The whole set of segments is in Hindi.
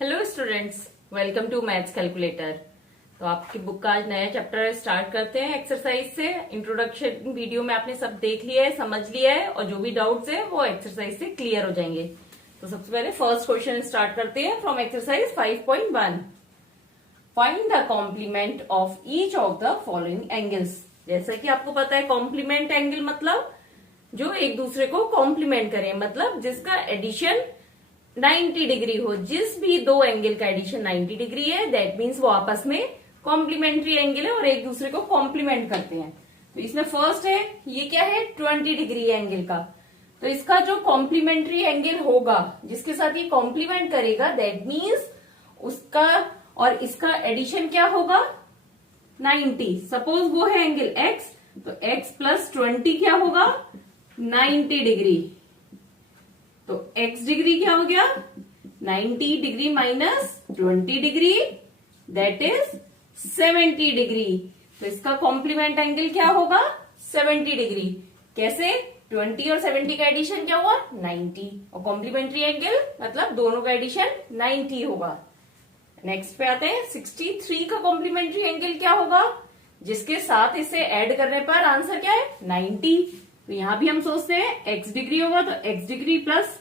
Hello students, welcome to maths calculator. तो आपकी बुक का आज नया चैप्टर स्टार्ट करते हैं एक्सरसाइज से। इंट्रोडक्शन वीडियो में आपने सब देख लिया है, समझ लिया है, और जो भी डाउट्स है वो एक्सरसाइज से क्लियर हो जाएंगे। तो सबसे पहले फर्स्ट क्वेश्चन स्टार्ट करते हैं from exercise 5.1। Find the complement of each of the following angles. जैसा कि आपको पता है कॉम्प्लीमेंट एंगल मतलब जो एक दूसरे को कॉम्प्लीमेंट करें, मतलब जिसका एडिशन 90 डिग्री हो। जिस भी दो एंगल का एडिशन 90 डिग्री है दैट मीन्स वो आपस में कॉम्प्लीमेंट्री एंगल है और एक दूसरे को कॉम्प्लीमेंट करते हैं। तो इसमें फर्स्ट है, ये क्या है 20 डिग्री एंगल का। तो इसका जो कॉम्प्लीमेंट्री एंगल होगा जिसके साथ ये कॉम्प्लीमेंट करेगा दैट मीन्स उसका और इसका एडिशन क्या होगा 90। सपोज वो है एंगल x, तो x प्लस 20 क्या होगा 90 डिग्री। तो x डिग्री क्या हो गया 90 degree minus 20 degree that is 70 degree. तो इसका कॉम्प्लीमेंट एंगल क्या होगा 70 डिग्री। कैसे 20 और 70 का एडिशन क्या हुआ 90 और कॉम्प्लीमेंट्री एंगल मतलब दोनों का एडिशन 90 होगा। नेक्स्ट पे आते हैं 63 का कॉम्प्लीमेंट्री एंगल क्या होगा जिसके साथ इसे ऐड करने पर आंसर क्या है 90। तो यहां भी हम सोचते हैं x डिग्री होगा तो x डिग्री प्लस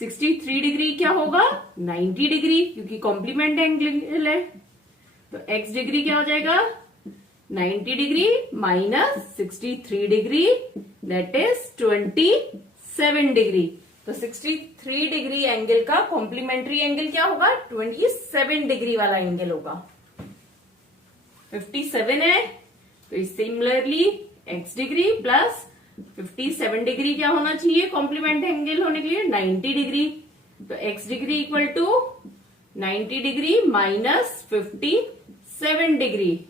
63 डिग्री क्या होगा 90 डिग्री क्योंकि कॉम्प्लीमेंट एंगल है। तो x डिग्री क्या हो जाएगा 90 degree minus 63 degree that is 27 degree. तो 63 डिग्री एंगल का कॉम्प्लीमेंट्री एंगल क्या होगा 27 डिग्री वाला एंगल होगा। 57 है तो similarly x degree plus 57 degree क्या होना चाहिए कॉम्प्लीमेंट एंगल होने के लिए 90 डिग्री। तो x degree equal to 90 degree minus 57 degree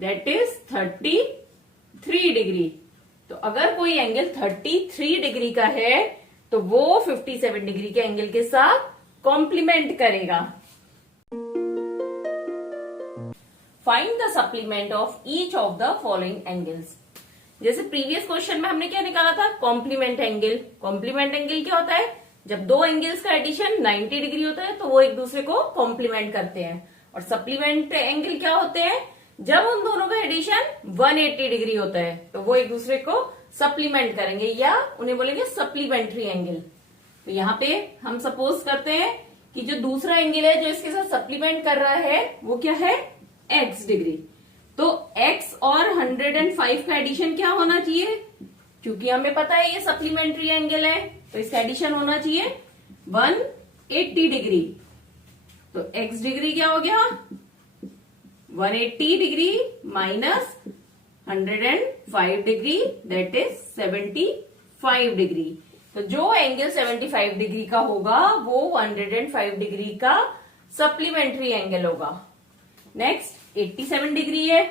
that is 33 degree. तो अगर कोई एंगल 33 डिग्री का है तो वो 57 डिग्री के एंगल के साथ कॉम्प्लीमेंट करेगा। Find the supplement of each of the following angles. जैसे प्रीवियस क्वेश्चन में हमने क्या निकाला था कॉम्प्लीमेंट एंगल। कॉम्प्लीमेंट एंगल क्या होता है जब दो एंगल्स का एडिशन 90 डिग्री होता है तो वो एक दूसरे को कॉम्प्लीमेंट करते हैं। और सप्लीमेंट एंगल क्या होते हैं जब उन दोनों का एडिशन 180 डिग्री होता है तो वो एक दूसरे को सप्लीमेंट करेंगे या उन्हें बोलेंगे सप्लीमेंट्री एंगल। तो यहाँ पे हम सपोज करते हैं कि जो दूसरा एंगल है जो इसके साथ सप्लीमेंट कर रहा है वो क्या है x डिग्री। तो x और 105 का एडिशन क्या होना चाहिए क्योंकि हमें पता है ये सप्लीमेंट्री एंगल है तो इसका एडिशन होना चाहिए 180 डिग्री। तो x डिग्री क्या हो गया 180 degree minus 105 degree that is 75 degree. तो जो एंगल 75 डिग्री का होगा वो 105 डिग्री का सप्लीमेंट्री एंगल होगा। नेक्स्ट 87 डिग्री है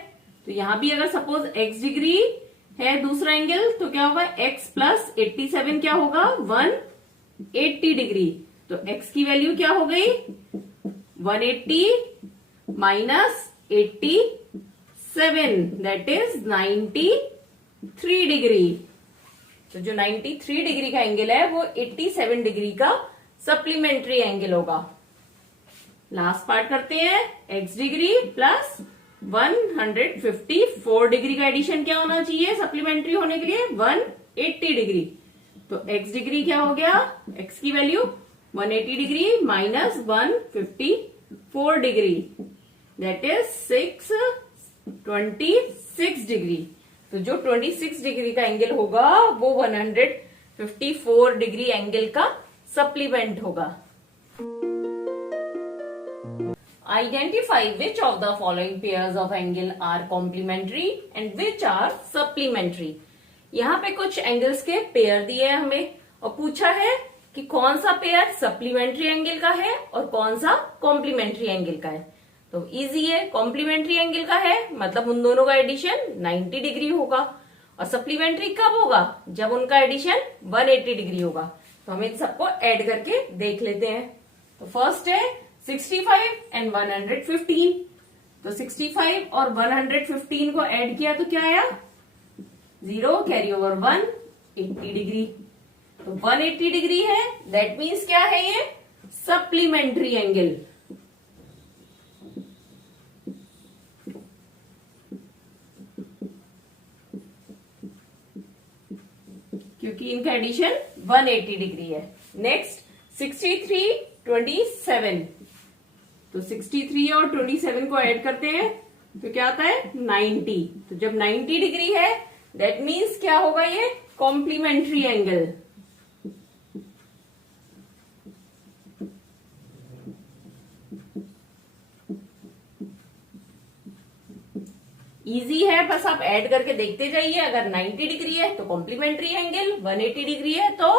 तो यहां भी अगर सपोज x डिग्री है दूसरा एंगल तो क्या होगा x प्लस 87 क्या होगा 180 डिग्री। तो x की वैल्यू क्या हो गई 180 माइनस 87 दैट इज 93 डिग्री। तो जो 93 डिग्री का एंगल है वो 87 डिग्री का सप्लीमेंट्री एंगल होगा। लास्ट पार्ट करते हैं x डिग्री प्लस 154 डिग्री का एडिशन क्या होना चाहिए सप्लीमेंट्री होने के लिए 180 डिग्री। तो x डिग्री क्या हो गया x की value 180 degree minus 154 degree that is 626 degree. तो जो 26 डिग्री का एंगल होगा वो 154 डिग्री एंगल का सप्लीमेंट होगा। Identify which of the following pairs of angle are complementary and which are supplementary। यहाँ पे कुछ एंगल्स के पेयर दिए हैं हमें और पूछा है कि कौन सा पेयर सप्लीमेंट्री एंगल का है और कौन सा कॉम्प्लीमेंट्री एंगल का है। तो इजी है, कॉम्प्लीमेंट्री एंगल का है मतलब उन दोनों का एडिशन 90 डिग्री होगा और सप्लीमेंट्री कब होगा जब उनका एडिशन 180 डिग्री होगा। तो हम इन सबको ऐड करके देख लेते हैं। तो फर्स्ट है 65 एंड 115। तो 65 और 115 को ऐड किया तो क्या आया 0 कैरी ओवर 1 80 डिग्री। तो 180 डिग्री है दैट मीन्स क्या है ये सप्लीमेंट्री एंगल। क्योंकि इनका एडिशन 180 डिग्री है। नेक्स्ट 63, 27, तो 63 और 27 को ऐड करते हैं तो क्या आता है 90। तो जब 90 डिग्री है दैट मीन्स क्या होगा, ये कॉम्प्लीमेंट्री एंगल। इजी है, बस आप ऐड करके देखते जाइए। अगर 90 डिग्री है तो कॉम्प्लीमेंट्री एंगल, 180 डिग्री है तो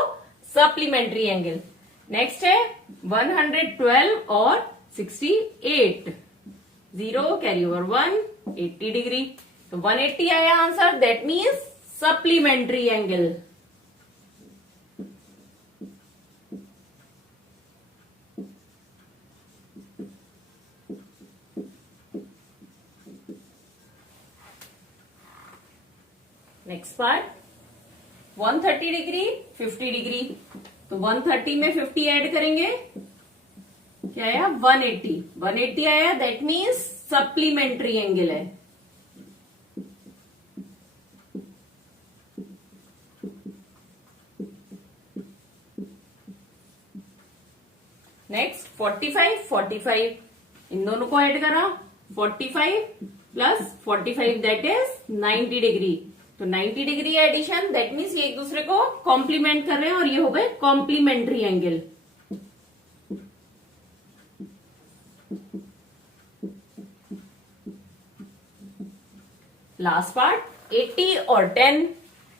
सप्लीमेंट्री एंगल। नेक्स्ट है 112 और 68, 0 कैरी ओवर 1, 80 डिग्री, तो 180 आया answer, that means supplementary angle. Next part 130 degree, 50 degree, तो 130 में 50 ऐड करेंगे, क्या आया 180, 180 आया, दैट मीन्स सप्लीमेंट्री एंगल है। नेक्स्ट 45, 45, इन दोनों को ऐड करा, 45 प्लस 45 दैट इज 90 डिग्री, तो 90 डिग्री एडिशन, दैट मीन्स ये एक दूसरे को कॉम्प्लीमेंट कर रहे हैं और ये हो गए कॉम्प्लीमेंट्री एंगल। लास्ट पार्ट 80 और 10,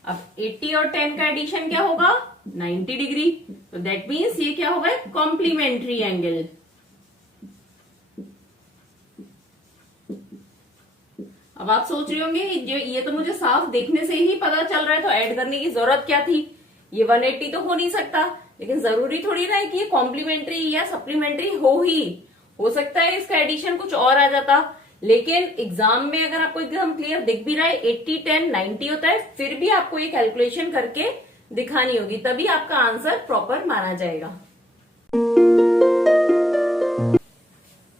अब 80 और 10 का एडिशन क्या होगा 90 डिग्री, तो दैट मीन्स ये क्या हो गए कॉम्प्लीमेंट्री एंगल। अब आप सोच रहे होंगे ये तो मुझे साफ देखने से ही पता चल रहा है, तो ऐड करने की जरूरत क्या थी, ये 180 तो हो नहीं सकता। लेकिन जरूरी थोड़ी ना है कि ये कॉम्प्लीमेंट्री या सप्लीमेंट्री हो सकता है इसका एडिशन कुछ और आ जाता। लेकिन एग्जाम में अगर आपको एकदम क्लियर दिख भी रहा है 80, 10, 90 होता है, फिर भी आपको ये कैलकुलेशन करके दिखानी होगी, तभी आपका आंसर प्रॉपर माना जाएगा।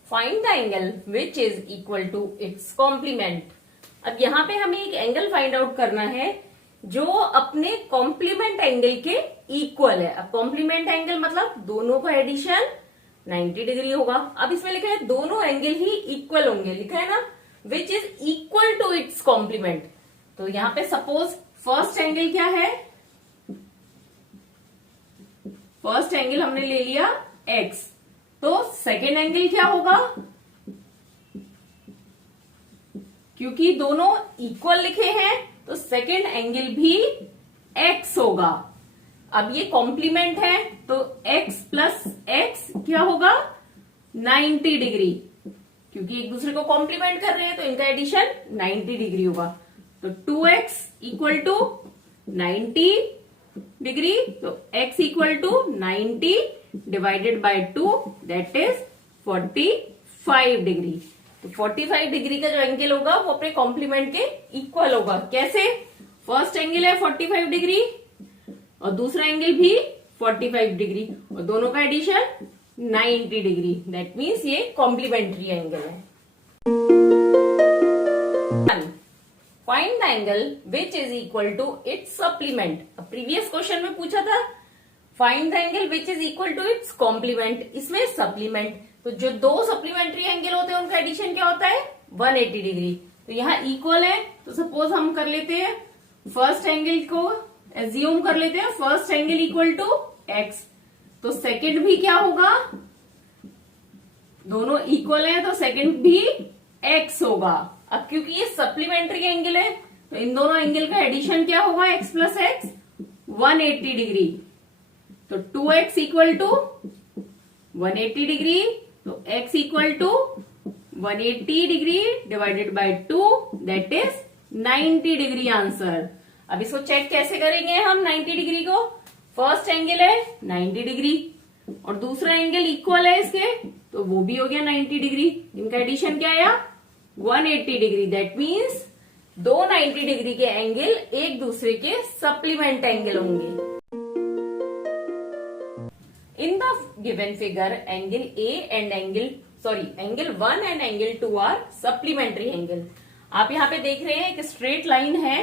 Find the angle which is equal to its complement. अब यहाँ पे हमें एक एंगल फाइंड आउट करना है जो अपने कॉम्प्लीमेंट एंगल के इक्वल है। अब कॉम्प्लीमेंट एंगल मतलब दोनों का एडिशन 90 डिग्री होगा। अब इसमें लिखा है दोनों एंगल ही इक्वल होंगे, लिखा है ना which is equal to its complement. तो यहाँ पे सपोज फर्स्ट एंगल क्या है, फर्स्ट एंगल हमने ले लिया x, तो सेकेंड एंगल क्या होगा, क्योंकि दोनों इक्वल लिखे हैं तो सेकेंड एंगल भी x होगा। अब ये कॉम्प्लीमेंट है तो x प्लस x क्या होगा 90 डिग्री, क्योंकि एक दूसरे को कॉम्प्लीमेंट कर रहे हैं तो इनका एडिशन 90 डिग्री होगा। तो 2x इक्वल टू 90 डिग्री, तो x equal to 90 divided by 2 that is 45 degree. तो 45 डिग्री का जो एंगल होगा वो अपने कॉम्प्लीमेंट के इक्वल होगा। कैसे, फर्स्ट एंगल है 45 डिग्री और दूसरा एंगल भी 45 डिग्री और दोनों का एडिशन 90 डिग्री, दैट मीन्स ये कॉम्प्लीमेंट्री एंगल है। Find the angle which is equal to its supplement. Previous question में पूछा था find the angle which is equal to its complement, इसमें सप्लीमेंट, तो जो दो सप्लीमेंट्री एंगल होते हैं उनका एडिशन क्या होता है 180 डिग्री। तो यहाँ इक्वल है तो सपोज हम कर लेते हैं फर्स्ट एंगल को एज्यूम कर लेते हैं first angle equal to x, तो सेकंड भी क्या होगा, दोनों इक्वल है तो सेकंड भी एक्स होगा। अब क्योंकि ये सप्लीमेंट्री एंगल है तो इन दोनों एंगल का एडिशन क्या होगा एक्स प्लस एक्स 180 डिग्री, तो 2x इक्वल टू 180 डिग्री, तो x equal to 180 degree divided by 2 that is 90 degree answer. अब इसको चेक कैसे करेंगे हम 90 डिग्री को, फर्स्ट एंगल है 90 डिग्री और दूसरा एंगल इक्वल है इसके तो वो भी हो गया 90 डिग्री, इनका एडिशन क्या आया 180 डिग्री, दैट मीन्स दो 90 डिग्री के एंगल एक दूसरे के सप्लीमेंट एंगल होंगे। In the given figure, angle A and angle 1 and angle 2 are supplementary angle। आप यहाँ पे देख रहे हैं एक स्ट्रेट लाइन है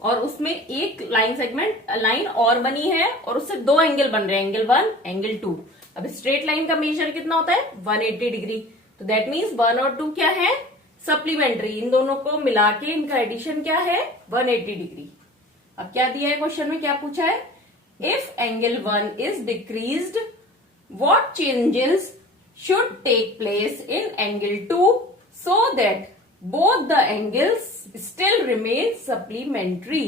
और उसमें एक लाइन और बनी है और उससे दो एंगल बन रहे हैं, एंगल 1 एंगल 2। अब स्ट्रेट लाइन का मेजर कितना होता है 180 डिग्री। तो दैट मीन्स 1 और 2 क्या है सप्लीमेंट्री, इन दोनों को मिला के इनका एडिशन क्या है 180 डिग्री। अब क्या दिया है क्वेश्चन में, क्या पूछा है, if angle 1 is decreased what changes should take place in angle 2 so that both the angles still remain supplementary.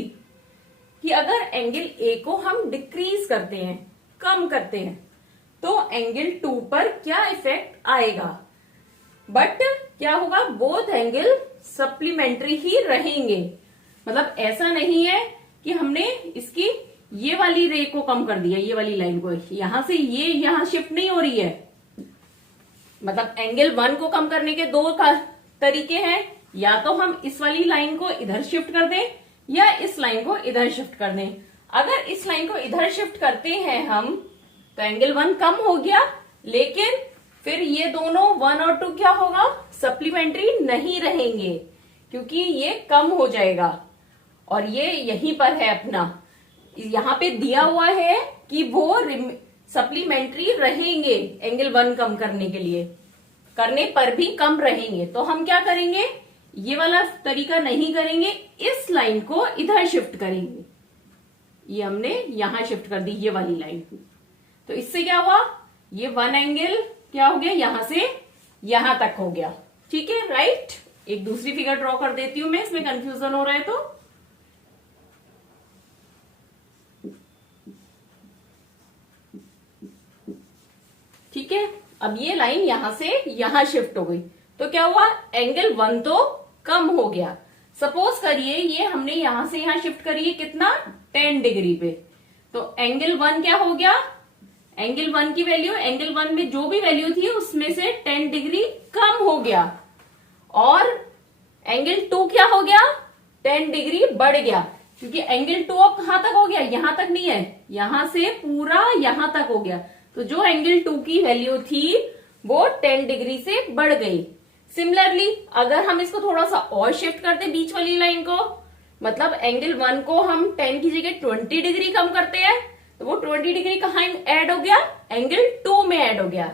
कि अगर एंगल ए को हम डिक्रीज करते हैं, कम करते हैं, तो एंगल 2 पर क्या इफेक्ट आएगा, बट क्या होगा बोथ एंगल सप्लीमेंट्री ही रहेंगे। मतलब ऐसा नहीं है कि हमने इसकी ये वाली रे को कम कर दिया, ये वाली लाइन को यहां से ये यहां शिफ्ट नहीं हो रही है। मतलब एंगल 1 को कम करने के दो तरीके हैं, या तो हम इस वाली लाइन को इधर शिफ्ट कर दें या इस लाइन को इधर शिफ्ट कर दें। अगर इस लाइन को इधर शिफ्ट करते हैं हम तो एंगल 1 कम हो गया, लेकिन फिर ये दोनों 1 और 2 क्या होगा सप्लीमेंट्री नहीं रहेंगे, क्योंकि ये कम हो जाएगा। और ये यहीं पर है अपना, यहां पे दिया हुआ है कि वो सप्लीमेंट्री रहेंगे, एंगल 1 कम करने के लिए, करने पर भी कम रहेंगे। तो हम क्या करेंगे, ये वाला तरीका नहीं करेंगे, इस लाइन को इधर शिफ्ट करेंगे। ये हमने यहां शिफ्ट कर दी ये वाली लाइन, तो इससे क्या हुआ, ये 1 एंगल क्या हो गया यहां से यहां तक हो गया। ठीक है, राइट। एक दूसरी फिगर ड्रॉ कर देती हूं मैं, इसमें कंफ्यूजन हो रहा है तो। ठीक है, अब ये लाइन यहां से यहां शिफ्ट हो गई, तो क्या हुआ एंगल 1 तो कम हो गया। सपोज करिए ये हमने यहां से यहां शिफ्ट करिए कितना 10 डिग्री पे, तो एंगल 1 क्या हो गया, एंगल 1 की वैल्यू एंगल 1 में जो भी वैल्यू थी उसमें से 10 डिग्री कम हो गया, और एंगल 2 क्या हो गया 10 डिग्री बढ़ गया, क्योंकि एंगल 2 अब कहां तक हो गया, यहां तक नहीं है, यहां से पूरा यहां तक हो गया। तो जो एंगल 2 की वैल्यू थी वो 10 डिग्री से बढ़ गई। सिमिलरली अगर हम इसको थोड़ा सा और शिफ्ट करते बीच वाली लाइन को, मतलब एंगल 1 को हम 10 की जगह 20 डिग्री कम करते हैं, तो वो 20 डिग्री कहाँ ऐड हो गया, एंगल 2 में ऐड हो गया।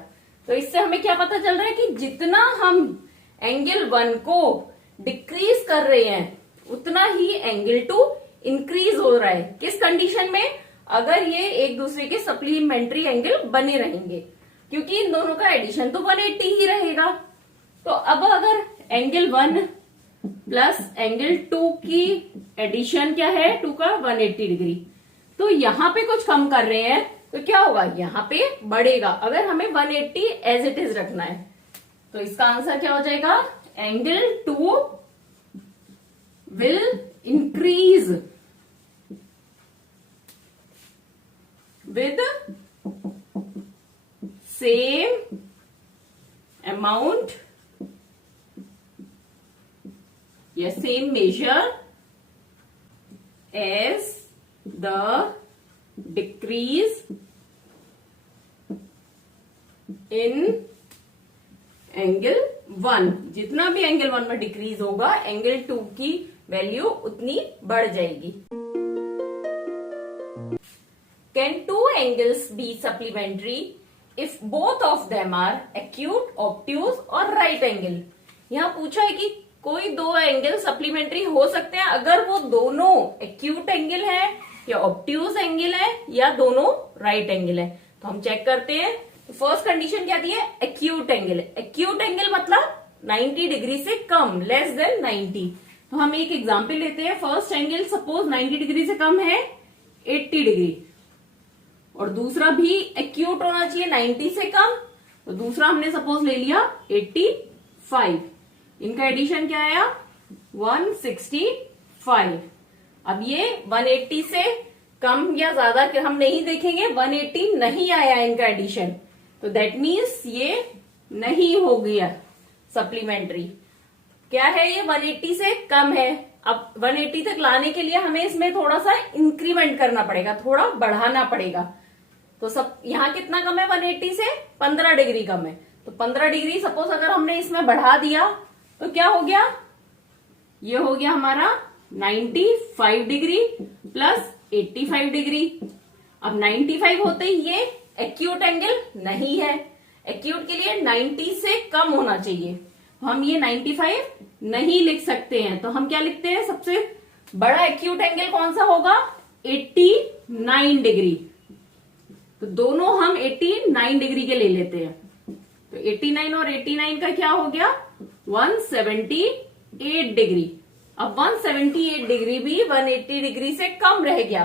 तो इससे हमें क्या पता चल रहा है कि जितना हम एंगल 1 को डिक्रीज कर रहे हैं उतना ही एंगल 2 इंक्रीज हो रहा है। किस कंडीशन में, अगर ये एक दूसरे के सप्लीमेंट्री एंगल बने रहेंगे, क्योंकि इन दोनों का एडिशन तो 180 ही रहेगा। तो अब अगर एंगल 1 प्लस एंगल 2 की एडिशन क्या है 2 का 180 डिग्री, तो यहां पे कुछ कम कर रहे हैं तो क्या होगा यहां पे बढ़ेगा। अगर हमें 180 एज इट इज रखना है तो इसका आंसर क्या हो जाएगा, angle 2 will increase with same amount या same measure as the decrease in angle 1। जितना भी एंगल 1 में डिक्रीज होगा एंगल 2 की वैल्यू उतनी बढ़ जाएगी। Can two angles be supplementary if both of them are acute, obtuse or right angle? यहाँ पूछा है कि कोई दो एंगल सप्लीमेंट्री हो सकते हैं अगर वो दोनों एक्यूट एंगल है या ऑब्ट्यूज एंगल है या दोनों राइट एंगल है। तो हम चेक करते हैं। तो फर्स्ट कंडीशन क्या दी है, एक्यूट एंगल। एक्यूट एंगल मतलब 90 डिग्री से कम, लेस देन 90। तो हम एक एग्जांपल लेते हैं। फर्स्ट एंगल सपोज 90 डिग्री से कम है 80 डिग्री, और दूसरा भी एक्यूट होना चाहिए 90 से कम, तो दूसरा हमने सपोज ले लिया 85। इनका एडिशन क्या आया 165। अब ये 180 से कम या ज्यादा हम नहीं देखेंगे, 180 नहीं आया इनका एडिशन, तो दैट मीन्स ये नहीं हो गया सप्लीमेंट्री। क्या है ये 180 से कम है। अब 180 तक लाने के लिए हमें इसमें थोड़ा सा इंक्रीमेंट करना पड़ेगा, थोड़ा बढ़ाना पड़ेगा। तो सब यहाँ कितना कम है 180 से 15 डिग्री कम है, तो 15 डिग्री सपोज अगर हमने इसमें बढ़ा दिया तो क्या हो गया, ये हो गया हमारा 95 डिग्री प्लस 85 डिग्री। अब 95 होते ही ये एक्यूट एंगल नहीं है, एक्यूट के लिए 90 से कम होना चाहिए। हम ये 95 नहीं लिख सकते हैं, तो हम क्या लिखते हैं, सबसे बड़ा एक्यूट एंगल कौन सा होगा, 89 डिग्री। तो दोनों हम 89 डिग्री के ले लेते हैं। तो 89 और 89 का क्या हो गया, 178 डिग्री। अब 178 डिग्री भी 180 डिग्री से कम रह गया,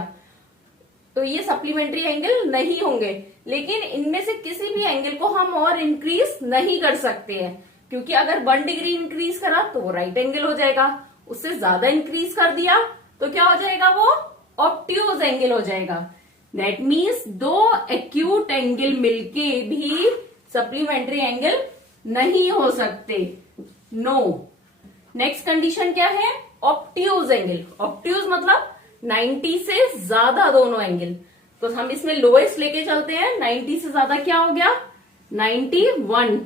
तो ये सप्लीमेंट्री एंगल नहीं होंगे। लेकिन इनमें से किसी भी एंगल को हम और इंक्रीज नहीं कर सकते हैं, क्योंकि अगर 1 डिग्री इंक्रीज करा तो वो राइट एंगल हो जाएगा, उससे ज्यादा इंक्रीज कर दिया तो क्या हो जाएगा, वो ऑब्ट्यूज एंगल हो जाएगा। दैट मीन्स दो एक्यूट एंगल मिलके भी सप्लीमेंट्री एंगल नहीं हो सकते, नो। नेक्स्ट कंडीशन क्या है, ऑब्ट्यूज एंगल। ऑब्ट्यूज मतलब 90 से ज्यादा दोनों एंगल। तो हम इसमें लोएस्ट लेके चलते हैं, 90 से ज्यादा क्या हो गया, 91।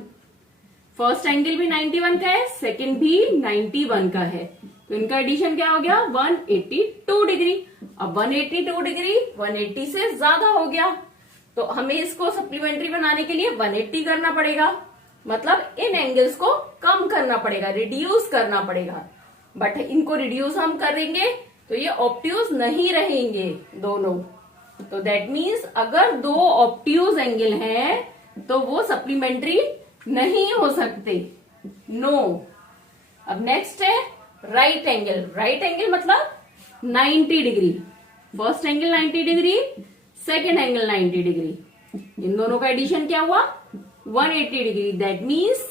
फर्स्ट एंगल भी 91 का है, सेकंड भी 91 का है, तो इनका एडिशन क्या हो गया, 182 डिग्री। अब 182 डिग्री 180 से ज्यादा हो गया, तो हमें इसको सप्लीमेंट्री बनाने के लिए 180 करना पड़ेगा, मतलब इन एंगल्स को कम करना पड़ेगा, रिड्यूस करना पड़ेगा। बट इनको रिड्यूस हम करेंगे तो ये ऑब्ट्यूज नहीं रहेंगे दोनों। तो दैट मीन्स अगर दो ऑब्ट्यूज एंगल हैं तो वो सप्लीमेंट्री नहीं हो सकते, नो। अब नेक्स्ट है राइट एंगल। राइट एंगल मतलब 90 degree. First angle 90 degree, second angle 90 degree, इन दोनों का एडिशन क्या हुआ, 180 डिग्री। दैट मीन्स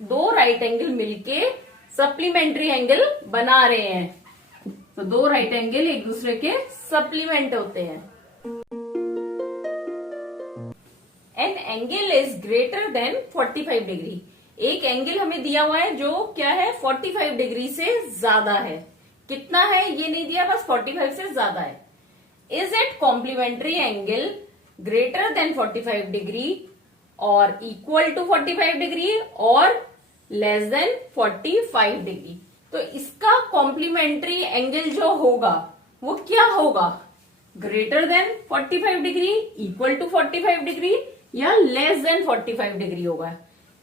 दो राइट एंगल मिलके सप्लीमेंट्री एंगल बना रहे हैं। तो दो राइट एंगल एक दूसरे के सप्लीमेंट होते हैं। An angle is greater than 45 degree. एक एंगल हमें दिया हुआ है जो क्या है, 45 डिग्री से ज्यादा है। कितना है ये नहीं दिया, बस 45 से ज्यादा है। Is it complementary angle greater than 45 degree और इक्वल टू 45 डिग्री और लेस देन 45 डिग्री। तो इसका कॉम्प्लीमेंट्री एंगल जो होगा वो क्या होगा, greater than 45 degree, equal to 45 degree या लेस देन 45 डिग्री होगा।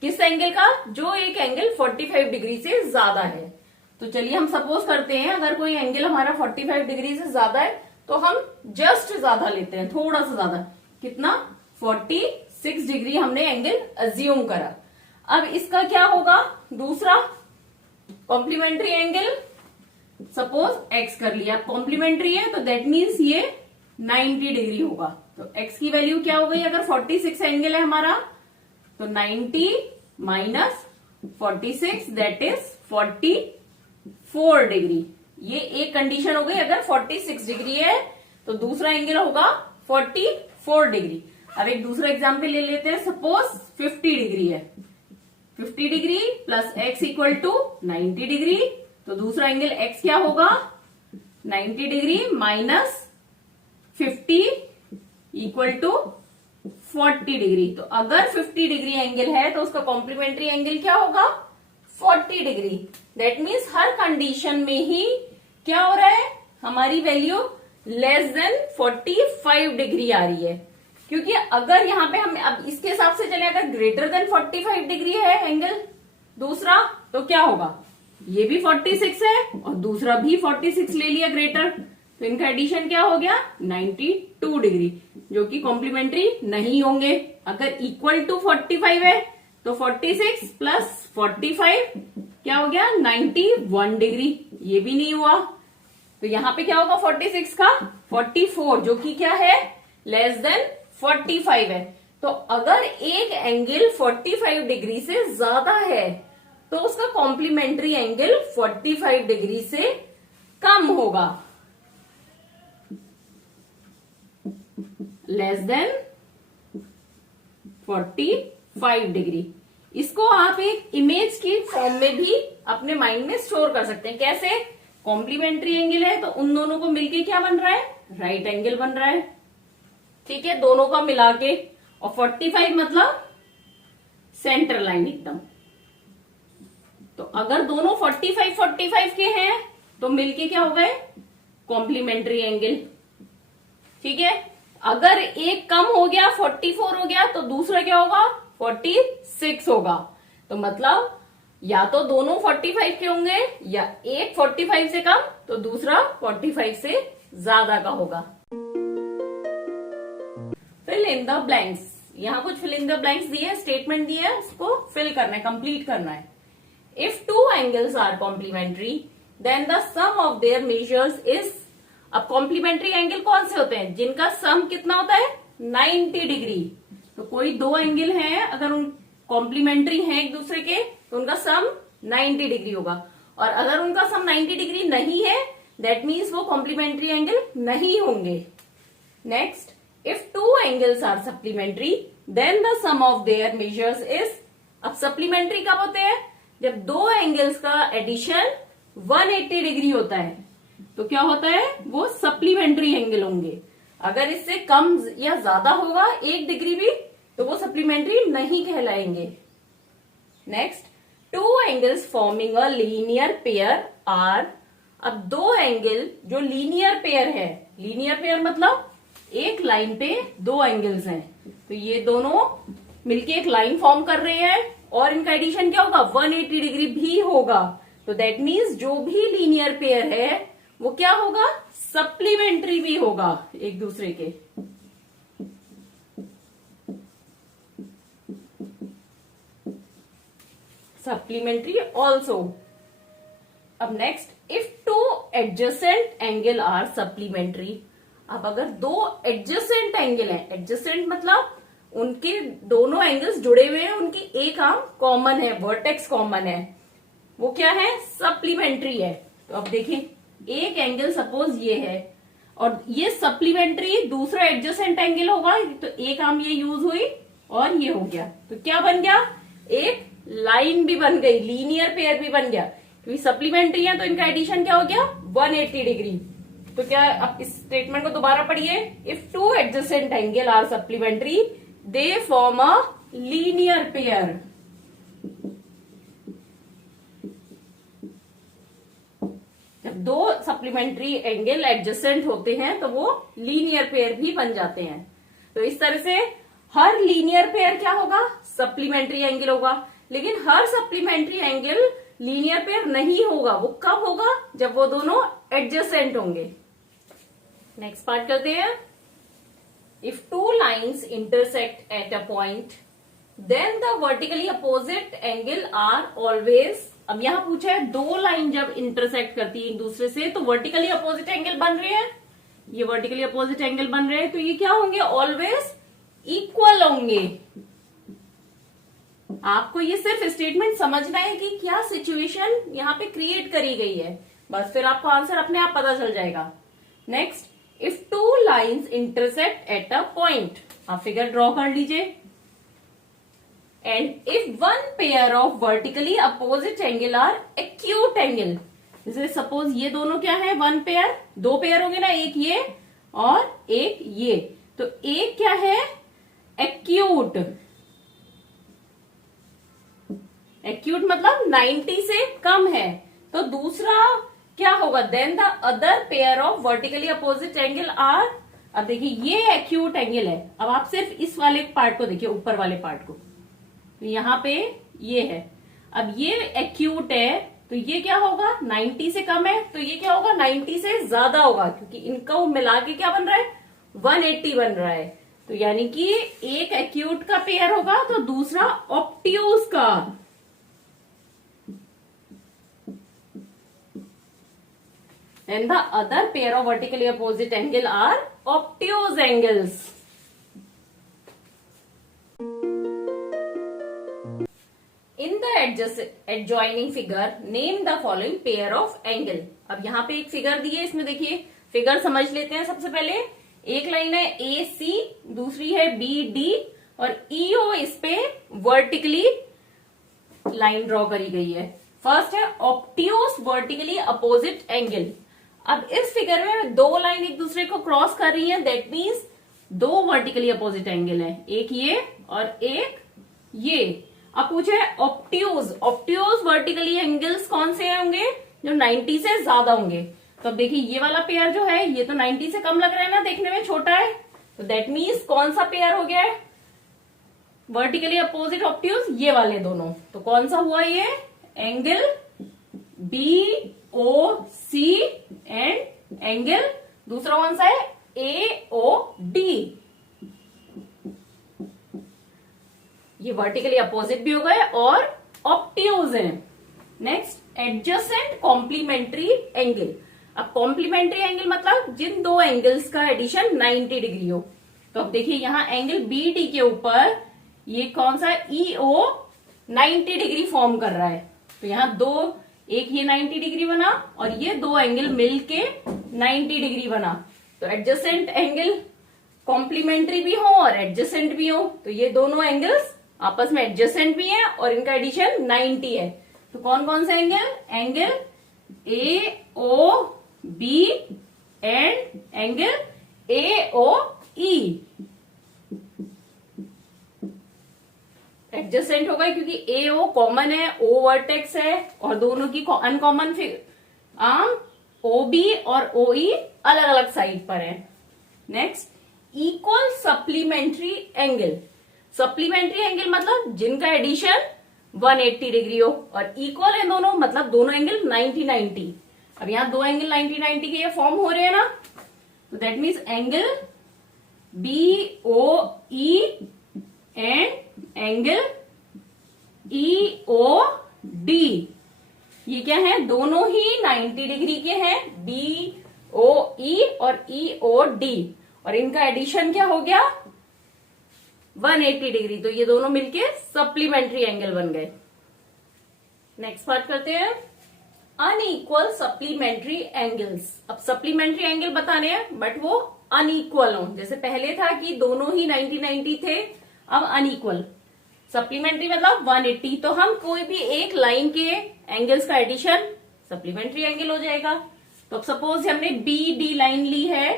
किस एंगल का, जो एक एंगल 45 डिग्री से ज्यादा है। तो चलिए हम सपोज करते हैं अगर कोई एंगल हमारा 45 डिग्री से ज्यादा है तो हम जस्ट ज्यादा लेते हैं, थोड़ा सा ज्यादा। कितना, 46 डिग्री हमने एंगल अज्यूम करा। अब इसका क्या होगा, दूसरा कॉम्प्लीमेंट्री एंगल सपोज एक्स कर लिया, कॉम्प्लीमेंट्री है तो दैट मीन्स ये 90 डिग्री होगा। तो एक्स की वैल्यू क्या हो गई, अगर 46 एंगल है हमारा तो 90 माइनस 46 दैट इज 44 डिग्री। ये एक कंडीशन हो गई, अगर 46 डिग्री है तो दूसरा एंगल होगा 44 डिग्री। अब एक दूसरा एग्जाम्पल ले लेते हैं, सपोज 50 डिग्री है, 50 degree plus x equal to 90 degree. तो दूसरा एंगल एक्स क्या होगा, 90 degree minus 50 equal to 40 degree. तो अगर 50 डिग्री एंगल है तो उसका कॉम्प्लीमेंट्री एंगल क्या होगा, 40 degree. That means her condition में ही क्या हो रहा है, हमारी वैल्यू लेस देन 45 डिग्री आ रही है। क्योंकि अगर यहाँ पे हम अब इसके हिसाब से चले, अगर ग्रेटर देन 45 डिग्री है एंगल दूसरा तो क्या होगा, ये भी 46 है और दूसरा भी 46 ले लिया ग्रेटर, तो इनका एडिशन क्या हो गया 92 डिग्री, जो कि कॉम्प्लीमेंट्री नहीं होंगे। अगर इक्वल टू 45 है तो 46 प्लस 45 क्या हो गया 91 डिग्री, ये भी नहीं हुआ। तो यहाँ पे क्या होगा 46 का 44, जो कि क्या है लेस देन 45 है। तो अगर एक एंगल 45 डिग्री से ज्यादा है तो उसका कॉम्प्लीमेंट्री एंगल 45 डिग्री से कम होगा, लेस देन 45 डिग्री। इसको आप एक इमेज की फॉर्म में भी अपने माइंड में स्टोर कर सकते हैं। कैसे, कॉम्प्लीमेंट्री एंगल है तो उन दोनों को मिलके क्या बन रहा है, राइट एंगल बन रहा है, ठीक है, दोनों का मिला के। और 45 मतलब सेंटर लाइन एकदम। तो अगर दोनों 45 के हैं तो मिलके क्या हो गए, कॉम्प्लीमेंट्री एंगल। ठीक है, अगर एक कम हो गया 44 हो गया तो दूसरा क्या होगा, 46 होगा। तो मतलब या तो दोनों 45 के होंगे, या एक 45 से कम तो दूसरा 45 से ज्यादा का होगा। फिल इन द ब्लैंक्स, यहां कुछ फिल इन द ब्लैंक्स दिए, स्टेटमेंट दिए, उसको फिल करना है, कंप्लीट करना है। If two angles are complementary then the sum of their measures is. अब कॉम्प्लीमेंट्री एंगल कौन से होते हैं, जिनका सम कितना होता है, 90 डिग्री। तो कोई दो एंगल हैं, अगर उन कॉम्प्लीमेंट्री हैं एक दूसरे के, तो उनका सम 90 डिग्री होगा। और अगर उनका सम 90 डिग्री नहीं है, दैट मीन्स वो कॉम्प्लीमेंट्री एंगल नहीं होंगे। Next, if two angles are supplementary then the sum of their measures is. अब सप्लीमेंट्री कब होते हैं, जब दो एंगल्स का एडिशन 180 डिग्री होता है, तो क्या होता है, वो सप्लीमेंट्री एंगल होंगे। अगर इससे कम या ज्यादा होगा 1 डिग्री भी, तो वो सप्लीमेंट्री नहीं कहलाएंगे। Next, two angles forming a linear pair are. अब दो एंगल जो लीनियर पेयर है, लीनियर पेयर मतलब एक लाइन पे दो एंगल्स हैं, तो ये दोनों मिलके एक लाइन फॉर्म कर रहे हैं, और इनका एडिशन क्या होगा, 180 डिग्री भी होगा। तो दैट मीन्स जो भी लीनियर पेयर है वो क्या होगा, सप्लीमेंट्री भी होगा एक दूसरे के। Supplementary also. अब next, if two adjacent angle are supplementary. अब अगर दो एडजेसेंट एंगल हैं, एडजेसेंट मतलब उनके दोनों एंगल्स जुड़े हुए हैं, उनकी एक आर्म कॉमन है, वर्टेक्स कॉमन है, वो क्या है, सप्लीमेंट्री है। तो अब देखिए, एक एंगल सपोज ये है, और ये सप्लीमेंट्री दूसरा एडजेसेंट एंगल होगा, तो एक आर्म ये यूज हुई और ये हो गया, तो क्या बन गया, एक लाइन भी बन गई, लीनियर पेयर भी बन गया। क्योंकि सप्लीमेंट्री है तो इनका एडिशन क्या हो गया, 180 डिग्री। तो क्या, अब इस स्टेटमेंट को दोबारा पढ़िए, if two adjacent angle are supplementary they form a linear pair. जब दो सप्लीमेंट्री एंगल एडजेसेंट होते हैं तो वो लीनियर पेयर भी बन जाते हैं। तो इस तरह से हर लीनियर पेयर क्या होगा, सप्लीमेंट्री एंगल होगा। लेकिन हर सप्लीमेंट्री एंगल लीनियर पेयर नहीं होगा, वो कब होगा, जब वो दोनों एडजेसेंट होंगे। नेक्स्ट पार्ट करते हैं। If two lines intersect at a point then the vertically opposite angle are always. अब यहां पूछा है, दो लाइन जब इंटरसेक्ट करती है एक दूसरे से तो वर्टिकली अपोजिट एंगल बन रहे हैं, ये वर्टिकली अपोजिट एंगल बन रहे हैं, तो ये क्या होंगे, ऑलवेज इक्वल होंगे। आपको ये सिर्फ स्टेटमेंट समझना है कि क्या सिचुएशन यहाँ पे क्रिएट करी गई है, बस फिर आपको आंसर अपने आप पता चल जाएगा। Next, if two lines intersect at a point, आप फिगर ड्रॉ कर लीजिए। And if one pair of vertically opposite angle are acute angle, जैसे सपोज ये दोनों क्या है, वन पेयर, दो पेयर होंगे ना, एक ये और एक ये, तो एक क्या है, एक्यूट। एक्यूट मतलब 90 से कम है, तो दूसरा क्या होगा, then the other pair of vertically opposite angle are. अब देखिए, ये एक्यूट एंगल है। अब आप सिर्फ इस वाले पार्ट को देखिए, ऊपर वाले पार्ट को, तो यहां पे ये है। अब ये एक्यूट है, तो ये क्या होगा, 90 से कम है, तो ये क्या होगा, 90 से ज्यादा होगा, क्योंकि इनको मिला के क्या बन रहा है, 180 बन रहा है। तो यानी कि एक एक्यूट का पेयर होगा तो दूसरा ऑब्ट्यूज का। And the other pair of vertically opposite angle are obtuse angles. In the adjoining figure, name the following pair of angle. अब यहाँ पे एक फिगर दी है, इसमें देखिए, फिगर समझ लेते हैं। सबसे पहले एक लाइन है AC, दूसरी है BD और EO इस पे वर्टिकली लाइन ड्रॉ करी गई है। फर्स्ट है ऑब्ट्यूज वर्टिकली अपोजिट एंगल। अब इस फिगर में दो लाइन एक दूसरे को क्रॉस कर रही है, दैट मीन्स दो वर्टिकली अपोजिट एंगल है, एक ये और एक ये। अब पूछे ऑब्ट्यूज, ऑब्ट्यूज वर्टिकली एंगल्स कौन से होंगे, जो 90 से ज्यादा होंगे। तो अब देखिए ये वाला पेयर जो है ये तो 90 से कम लग रहा है ना, देखने में छोटा है, तो दैट मीन्स कौन सा पेयर हो गया है, वर्टिकली अपोजिट ऑब्ट्यूज, ये वाले दोनों। तो कौन सा हुआ ये, एंगल BOC एंड एंगल दूसरा कौन सा है, AOD। ये वर्टिकली अपोजिट भी हो गए और ऑब्ट्यूज है। Next adjacent complementary angle. अब कॉम्प्लीमेंट्री एंगल मतलब जिन दो एंगल्स का एडिशन 90 डिग्री हो। तो अब देखिए यहां एंगल BD के ऊपर ये कौन सा EO 90 डिग्री फॉर्म कर रहा है। तो यहां दो, एक ये 90 डिग्री बना और ये दो एंगल मिलके 90 डिग्री बना। तो एडजेसेंट एंगल कॉम्प्लीमेंट्री भी हो और एडजेसेंट भी हो, तो ये दोनों एंगल्स आपस में एडजेसेंट भी हैं और इनका एडिशन 90 है। तो कौन कौन से angle, angle AOB and angle AOE। Adjacent होगा क्योंकि AO कॉमन है, O वर्टेक्स है और दोनों की अनकॉमन आर्म OB और OE अलग अलग साइड पर है। Next equal supplementary angle. Supplementary angle मतलब जिनका एडिशन 180 डिग्री हो और इक्वल है दोनों, मतलब दोनों एंगल 90-90। अब यहां दो एंगल 90-90 के ये फॉर्म हो रहे हैं ना, तो that means angle BOE and angle EOD। ये क्या है, दोनों ही 90 डिग्री के हैं, BOE और EOD, और इनका एडिशन क्या हो गया 180 डिग्री। तो ये दोनों मिलके सप्लीमेंट्री एंगल बन गए। नेक्स्ट बात करते हैं अनइक्वल सप्लीमेंट्री एंगल्स। अब सप्लीमेंट्री एंगल बताने हैं बट वो अनइक्वल हो, जैसे पहले था कि दोनों ही 90-90 थे, अब अनइक्वल। सप्लीमेंट्री मतलब 180, तो हम कोई भी एक लाइन के एंगल्स का एडिशन सप्लीमेंट्री एंगल हो जाएगा। तो सपोज हमने BD लाइन ली है,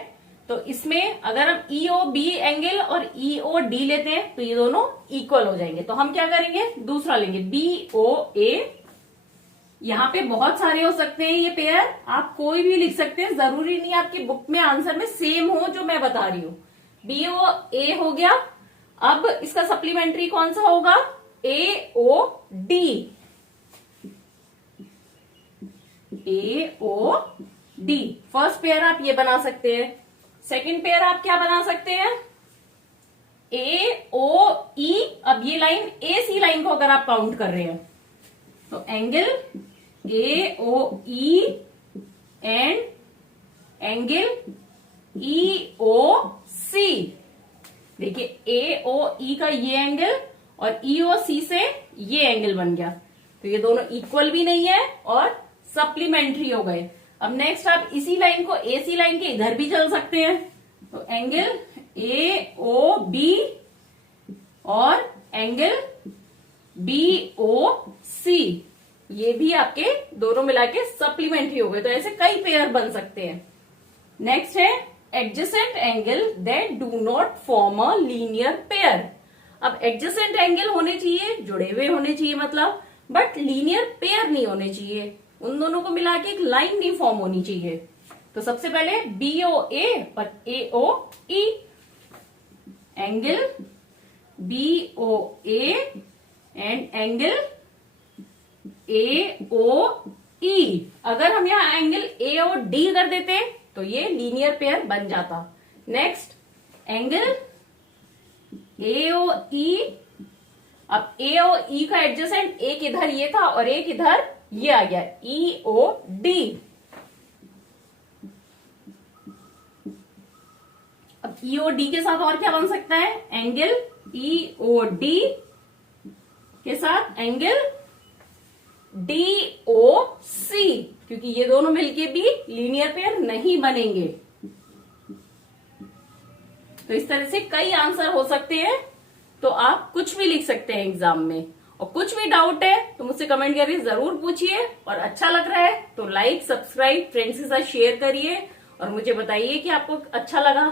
तो इसमें अगर हम EOB एंगल और EOD लेते हैं तो ये दोनों इक्वल हो जाएंगे। तो हम क्या करेंगे, दूसरा लेंगे BOA। यहाँ पे बहुत सारे हो सकते हैं ये पेयर, आप कोई भी लिख सकते हैं, जरूरी नहीं आपकी बुक में आंसर में सेम हो जो मैं बता रही हूँ। BOA हो गया। अब इसका सप्लीमेंट्री कौन सा होगा, AOD। AOD फर्स्ट पेयर आप ये बना सकते हैं। सेकंड पेयर आप क्या बना सकते हैं, AOE। अब ये लाइन AC लाइन को अगर आप काउंट कर रहे हैं तो angle AOE and angle EOC। देखिए AOE का ये एंगल और EOC से ये एंगल बन गया, तो ये दोनों इक्वल भी नहीं है और सप्लीमेंट्री हो गए। अब नेक्स्ट आप इसी लाइन को AC लाइन के इधर भी चल सकते हैं, तो एंगल AOB और एंगल BOC, ये भी आपके दोनों मिला के सप्लीमेंट्री हो गए। तो ऐसे कई पेयर बन सकते हैं। नेक्स्ट है adjacent angle that do not form a linear pair. अब एडजेसेंट एंगल होने चाहिए, जुड़े हुए होने चाहिए मतलब, बट लीनियर पेयर नहीं होने चाहिए, उन दोनों को मिला के एक लाइन नहीं फॉर्म होनी चाहिए। तो सबसे पहले BOA और AOE। Angle BOA and angle AOE। अगर हम यहाँ एंगल AOD कर देते तो ये लीनियर पेयर बन जाता। Next angle AOE। अब AOE का एडजेसेंट एक इधर ये था और एक इधर ये आ गया, EOD। अब EOD के साथ और क्या बन सकता है, एंगल EOD के साथ एंगल DOC, क्योंकि ये दोनों मिलके भी लीनियर पेयर नहीं बनेंगे। तो इस तरह से कई आंसर हो सकते हैं, तो आप कुछ भी लिख सकते हैं एग्जाम में। और कुछ भी डाउट है तो मुझसे कमेंट करके जरूर पूछिए, और अच्छा लग रहा है तो लाइक, सब्सक्राइब, फ्रेंड्स के साथ शेयर करिए और मुझे बताइए कि आपको अच्छा लगा।